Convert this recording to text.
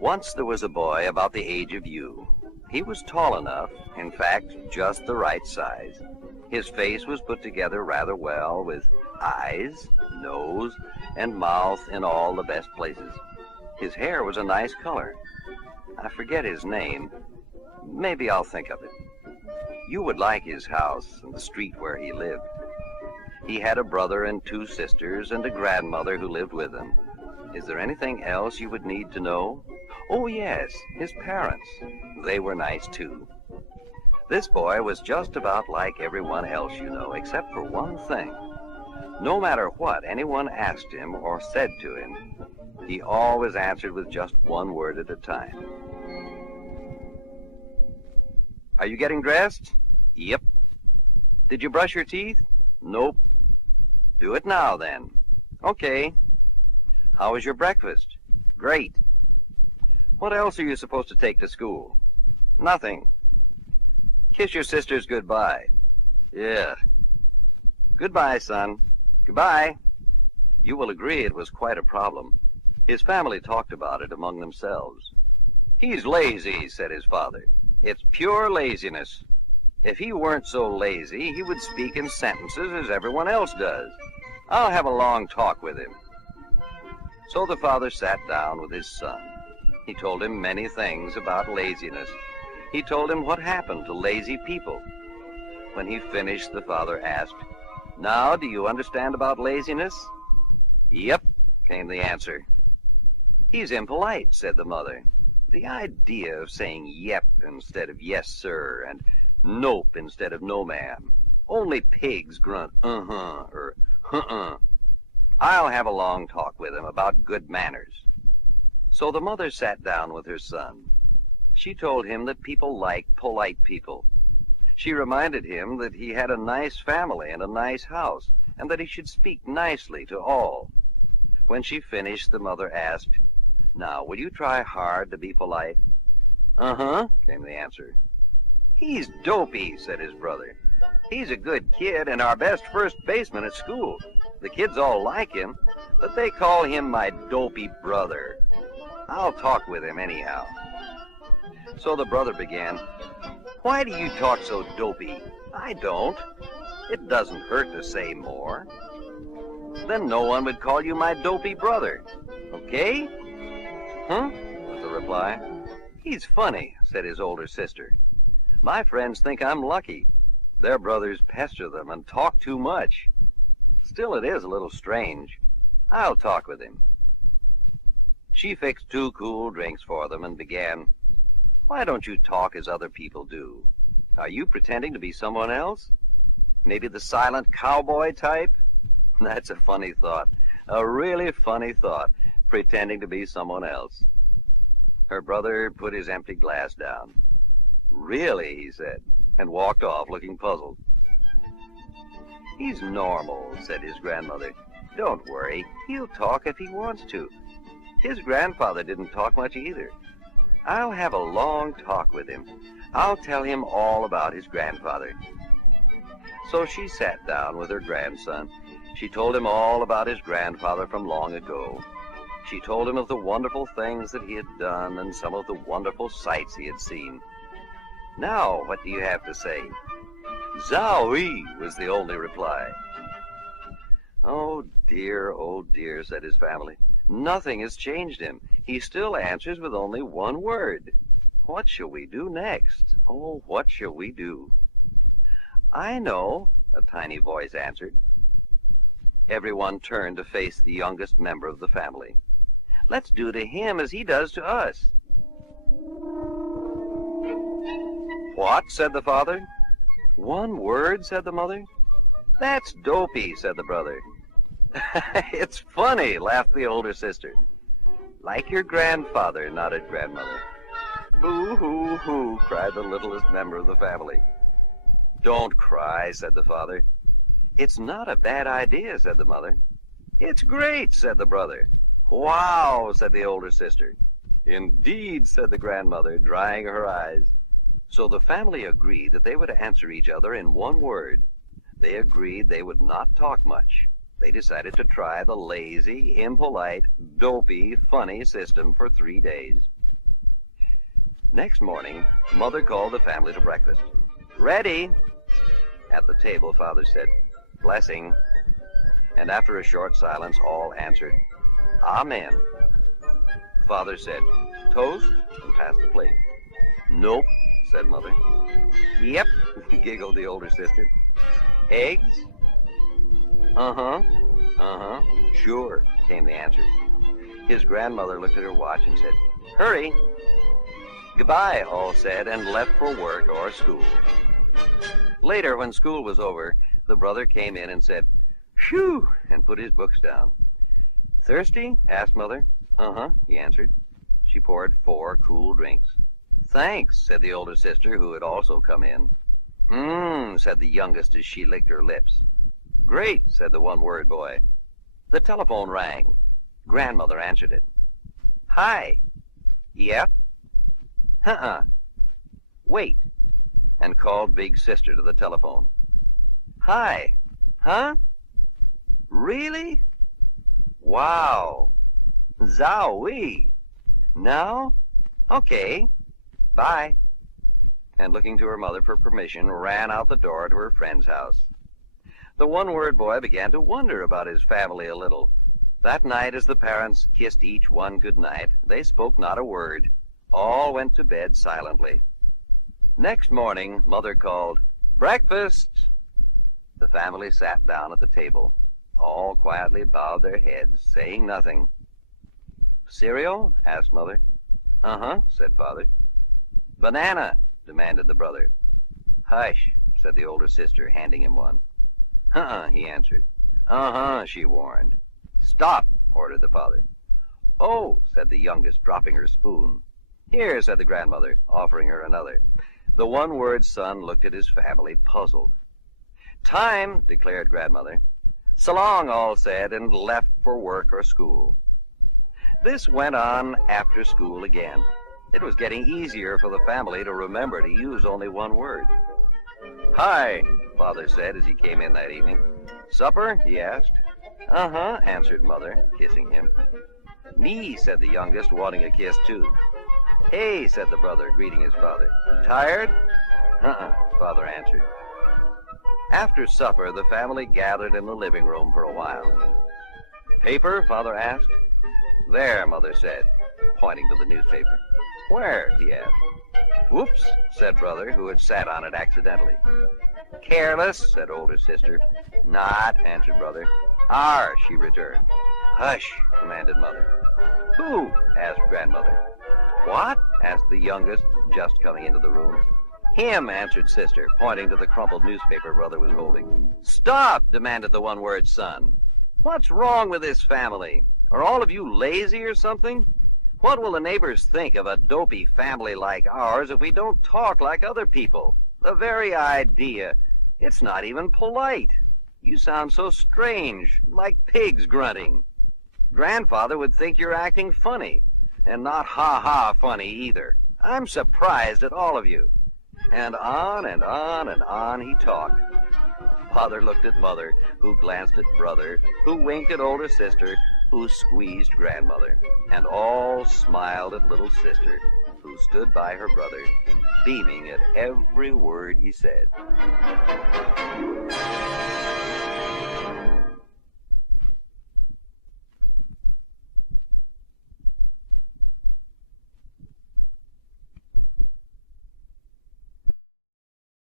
Once there was a boy about the age of you. He was tall enough, in fact, just the right size. His face was put together rather well, with eyes, nose, and mouth in all the best places. His hair was a nice color. I forget his name. Maybe I'll think of it. You would like his house and the street where he lived. He had a brother and 2 sisters and a grandmother who lived with him. Is there anything else you would need to know? Oh, yes, his parents. They were nice, too. This boy was just about like everyone else you know, except for one thing. No matter what anyone asked him or said to him, he always answered with just one word at a time. Are you getting dressed? Yep. Did you brush your teeth? Nope. Do it now, then. Okay. How was your breakfast? Great. What else are you supposed to take to school? Nothing. Kiss your sisters goodbye. Yeah. Goodbye, son. Goodbye. You will agree it was quite a problem. His family talked about it among themselves. He's lazy, said his father. It's pure laziness. If he weren't so lazy, he would speak in sentences as everyone else does. I'll have a long talk with him. So the father sat down with his son. He told him many things about laziness. He told him what happened to lazy people. When he finished, the father asked, "Now, do you understand about laziness?" "Yep," came the answer. "He's impolite," said the mother. The idea of saying yep instead of yes, sir, and nope instead of no, ma'am. Only pigs grunt uh-huh or huh-uh. I'll have a long talk with him about good manners. So the mother sat down with her son. She told him that people like polite people. She reminded him that he had a nice family and a nice house, and that he should speak nicely to all. When she finished, the mother asked, "Now, will you try hard to be polite?" "Uh-huh," came the answer. "He's dopey," said his brother. "He's a good kid and our best first baseman at school. The kids all like him, but they call him my dopey brother. I'll talk with him anyhow." So the brother began, "Why do you talk so dopey?" "I don't. It doesn't hurt to say more." "Then no one would call you my dopey brother. Okay?" "Huh?" was the reply. "He's funny," said his older sister. "My friends think I'm lucky. Their brothers pester them and talk too much. Still, it is a little strange. I'll talk with him." She fixed 2 cool drinks for them and began, "Why don't you talk as other people do? Are you pretending to be someone else? Maybe the silent cowboy type?" That's a funny thought, a really funny thought, pretending to be someone else. Her brother put his empty glass down. "Really?" he said, and walked off looking puzzled. "He's normal," said his grandmother. "Don't worry, he'll talk if he wants to. His grandfather didn't talk much either. I'll have a long talk with him. I'll tell him all about his grandfather." So she sat down with her grandson. She told him all about his grandfather from long ago. She told him of the wonderful things that he had done and some of the wonderful sights he had seen. "Now, what do you have to say?" "Zowie," was the only reply. Oh dear, said his family. Nothing has changed him. He still answers with only one word. What shall we do next? Oh, what shall we do? "I know," a tiny voice answered. Everyone turned to face the youngest member of the family. "Let's do to him as he does to us." "What?" said the father. "One word," said the mother. "That's dopey," said the brother. "It's funny," laughed the older sister. "Like your grandfather," nodded grandmother. "Boo-hoo-hoo," cried the littlest member of the family. "Don't cry," said the father. "It's not a bad idea," said the mother. "It's great," said the brother. "Wow," said the older sister. "Indeed," said the grandmother, drying her eyes. So the family agreed that they would answer each other in one word. They agreed they would not talk much. They decided to try the lazy, impolite, dopey, funny system for 3 days. Next morning, Mother called the family to breakfast. "Ready?" At the table, Father said, "Blessing." And after a short silence, all answered, "Amen." Father said, "Toast," and passed the plate. "Nope," said Mother. "Yep," giggled the older sister. "Eggs?" "Uh-huh. Uh-huh. Sure," came the answer. His grandmother looked at her watch and said, "Hurry." "Goodbye," all said, and left for work or school. Later, when school was over, the brother came in and said, "Phew," and put his books down. "Thirsty?" asked Mother. "Uh-huh," he answered. She poured 4 cool drinks. "Thanks," said the older sister, who had also come in. "Mmm," said the youngest as she licked her lips. "Great," said the one-word boy. The telephone rang. Grandmother answered it. "Hi." "Yep." "Uh-uh." "Wait," and called big sister to the telephone. "Hi." "Huh? Really? Wow. Zowie. Now? Okay. Bye." And looking to her mother for permission, ran out the door to her friend's house. The one-word boy began to wonder about his family a little. That night, as the parents kissed each one good night, they spoke not a word. All went to bed silently. Next morning, Mother called, "Breakfast!" The family sat down at the table. All quietly bowed their heads, saying nothing. "Cereal?" asked Mother. "Uh-huh," said Father. "Banana?" demanded the brother. "Hush," said the older sister, handing him one. "Uh-uh," he answered. "Uh-huh," she warned. "Stop," ordered the father. "Oh," said the youngest, dropping her spoon. "Here," said the grandmother, offering her another. The one-word son looked at his family, puzzled. "Time," declared Grandmother. "So long," all said, and left for work or school. This went on after school again. It was getting easier for the family to remember to use only one word. "Hi," Father said as he came in that evening. "Supper?" he asked. "Uh-huh," answered Mother, kissing him. "Me," said the youngest, wanting a kiss too. "Hey," said the brother, greeting his father. "Tired?" "Uh-uh," Father answered. After supper, the family gathered in the living room for a while. "Paper?" Father asked. "There," Mother said, pointing to the newspaper. "Where?" he asked. "Whoops," said Brother, who had sat on it accidentally. "Careless," said older sister. "Not," answered Brother. "Are," she returned. "Hush," commanded Mother. "Who?" asked Grandmother. "What?" asked the youngest, just coming into the room. "Him," answered Sister, pointing to the crumpled newspaper Brother was holding. "Stop!" demanded the one-word son. "What's wrong with this family? Are all of you lazy or something? What will the neighbors think of a dopey family like ours if we don't talk like other people? The very idea. It's not even polite. You sound so strange, like pigs grunting. Grandfather would think you're acting funny, and not ha-ha funny either. I'm surprised at all of you." And on and on and on he talked. Father looked at Mother, who glanced at Brother, who winked at older sister, who squeezed Grandmother, and all smiled at little sister, who stood by her brother, beaming at every word he said.